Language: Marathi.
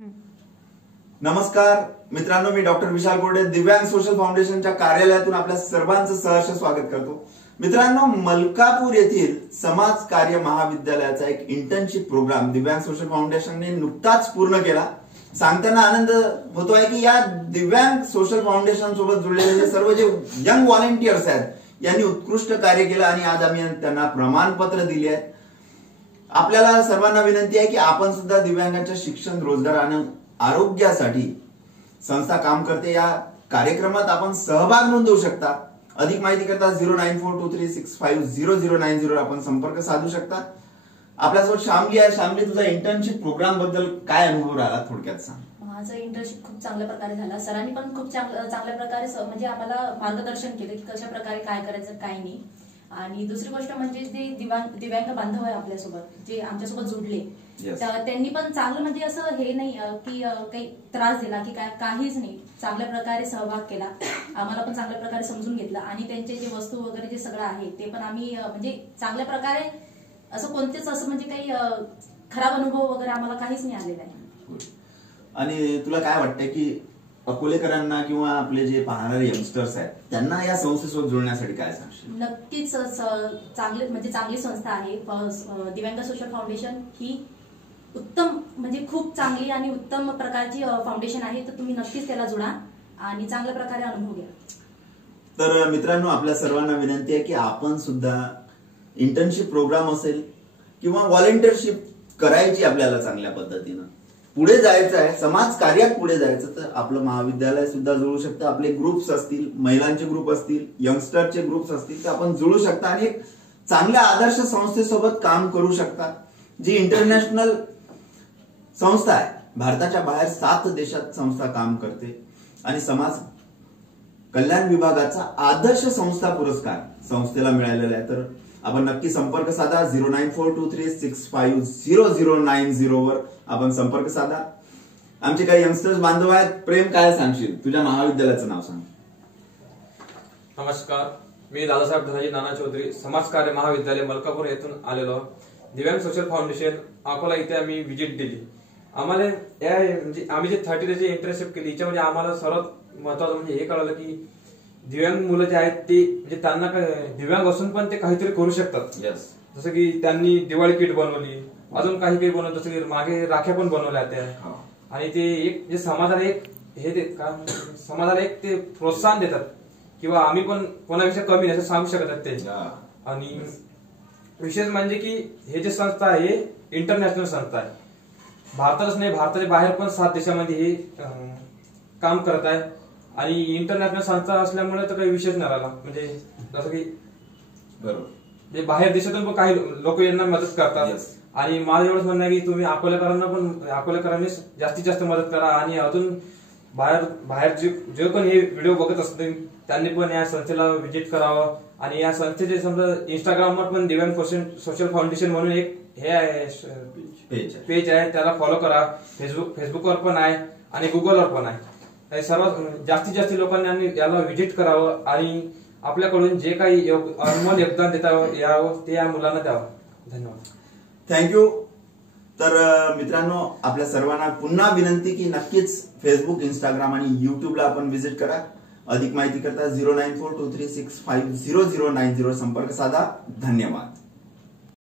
नमस्कार मित्रांनो, मी डॉक्टर विशाल कोरडे दिव्यांग सोशल फाउंडेशनच्या कार्यालयातून आपल्या सर्वांचं सहर्ष स्वागत करतो। मित्रांनो, मलकापूर येथील समाज कार्य महाविद्यालयाचा एक इंटर्नशिप प्रोग्राम दिव्यांग सोशल फाउंडेशनने नुकताच पूर्ण केला। सांगताना आनंद होतोय की या दिव्यांग सोशल फाउंडेशन सोबत जुळलेले सर्व जे यंग व्हॉलंटियर्स आहेत यांनी उत्कृष्ट कार्य केलं आणि आज आम्ही त्यांना प्रमाणपत्र दिले आहेत। आपल्याला सर्वांना विनंती आहे की आपण सुद्धा दिव्यांगांच्या शिक्षण, रोजगार आणि आरोग्यासाठी संस्था काम करते या कार्यक्रमात आपण सहभाग नोंदवू शकता। अधिक माहिती करता 09423650090 आपण संपर्क साधू शकता। आपल्यासोबत शामली आहे। शामली, तुझा इंटर्नशिप प्रोग्राम बद्दल काय अनुभव राहिला थोडक्यात सांग। माझा इंटर्नशिप खूप चांगल्या प्रकारे झाला। सरांनी पण खूप चांगल्या प्रकारे म्हणजे आम्हाला मार्गदर्शन केले की कशा प्रकारे काय करायचं काय नाही। आणि दुसरी गोष्ट म्हणजे जे दिव्यांग बांधव आहे आपल्यासोबत जे आमच्यासोबत जुडले त्यांनी पण चांगलं म्हणजे असं हे नाही की काही त्रास दिला की काहीच नाही, चांगल्या प्रकारे सहभाग केला। आम्हाला पण चांगल्या प्रकारे समजून घेतलं आणि त्यांचे जे वस्तू वगैरे जे सगळं आहे ते पण आम्ही म्हणजे चांगल्या प्रकारे असं कोणतेच असं म्हणजे काही खराब अनुभव वगैरे आम्हाला काहीच नाही आलेला आहे। आणि तुला काय वाटतं की अकोलेकरांना किंवा आपले जे पाहणारे यंगस्टर्स आहेत त्यांना या संस्थेसोबत जुळण्यासाठी काय सांगशील? नक्कीच चांगली म्हणजे चांगली संस्था आहे दिव्यांग सोशल फाउंडेशन। ही उत्तम म्हणजे खूप चांगली आणि उत्तम प्रकारची फाउंडेशन आहे, तर तुम्ही नक्कीच त्याला जुळा आणि चांगल्या प्रकारे अनुभव घ्या। तर मित्रांनो, आपल्या सर्वांना विनंती आहे की आपण सुद्धा इंटर्नशिप प्रोग्राम असेल किंवा व्हॉलंटियरशिप करायची, आपल्याला चांगल्या पद्धतीनं पुढे जायचं आहे, समाज कार्यात पुढे जायचं, तर आपलं महाविद्यालय सुद्धा जुळू शकतं। आपले ग्रुप्स असतील, महिलांचे ग्रुप असतील, यंगस्टरचे ग्रुप्स असतील, तर आपण जुळू शकता आणि एक चांगल्या आदर्श संस्थेसोबत काम करू शकता, जी इंटरनॅशनल संस्था आहे। भारताच्या बाहेर 7 देशात संस्था काम करते आणि समाज कल्याण विभागाचा आदर्श संस्था पुरस्कार संस्थेला मिळालेला आहे। तर आपण नक्की संपर्क साधा 09423650090 वर आपण संपर्क साधा। आमचे काही यंगस्टर्स बांधव आहेत। प्रेम, काय सांगशील? तुझ्या महाविद्यालयाचं नाव सांग। नमस्कार, मी दादासाहेब धनाजी नाना चौधरी, समाज कार्य महाविद्यालय मलकापूर येथून आलेलो। दिव्यांग सोशल फाउंडेशन अकोला इथे आम्ही व्हिजिट दिली। आम्हाला म्हणजे आम्ही जे 30 डेजची इंटर्नशिप केली याच्यामध्ये आम्हाला सर्वात महत्वाचं म्हणजे हे कळलं की दिव्यांग मुलं जे आहेत ते म्हणजे त्यांना दिव्यांग असून पण ते काहीतरी करू शकतात। जसं की त्यांनी दिवाळी किट बनवली, अजून काही बनवलं, जसं की मागे राख्या पण बनवल्या त्या। आणि ते एक जे समाजाला एक समाजाला एक ते प्रोत्साहन देतात किंवा आम्ही पण कोणापेक्षा कमी नाही असं सांगू शकतात ते। आणि विशेष म्हणजे की हे जे संस्था आहे इंटरनॅशनल संस्था आहे, भारतातच नाही भारताच्या बाहेर पण 7 देशामध्ये हे काम करत आहे। आणि इंटरनॅशनल संस्था असल्यामुळे तर काही विशेष नाही राहिला, म्हणजे जसं की बरोबर बाहेर देशातून पण काही लोक यांना मदत करतात। आणि माझं एवढंच म्हणणं आहे की तुम्ही अकोलेकरांनी जास्तीत जास्त मदत करा आणि अजून बाहेर जे पण हे व्हिडिओ बघत असतील त्यांनी पण या संस्थेला व्हिजिट करावं। आणि या संस्थेचे समजा इंस्टाग्रामवर पण दिव्यांग सोशल फाउंडेशन म्हणून एक हे आहे पेज आहे, त्याला फॉलो करा। फेसबुकवर पण आहे आणि गुगलवर पण आहे। सर्वात जास्तीत जास्त लोकांनी याला व्हिजिट करावं आणि आपल्याकडून जे काही अनमोल योगदान देता यावं ते या मुलांना द्यावं। धन्यवाद, थँक्यू। तर मित्रांनो, आपल्या सर्वांना पुन्हा विनंती की नक्कीच फेसबुक, इंस्टाग्राम आणि युट्यूबला आपण व्हिजिट करा। अधिक माहिती करता 09423650090 संपर्क साधा। धन्यवाद।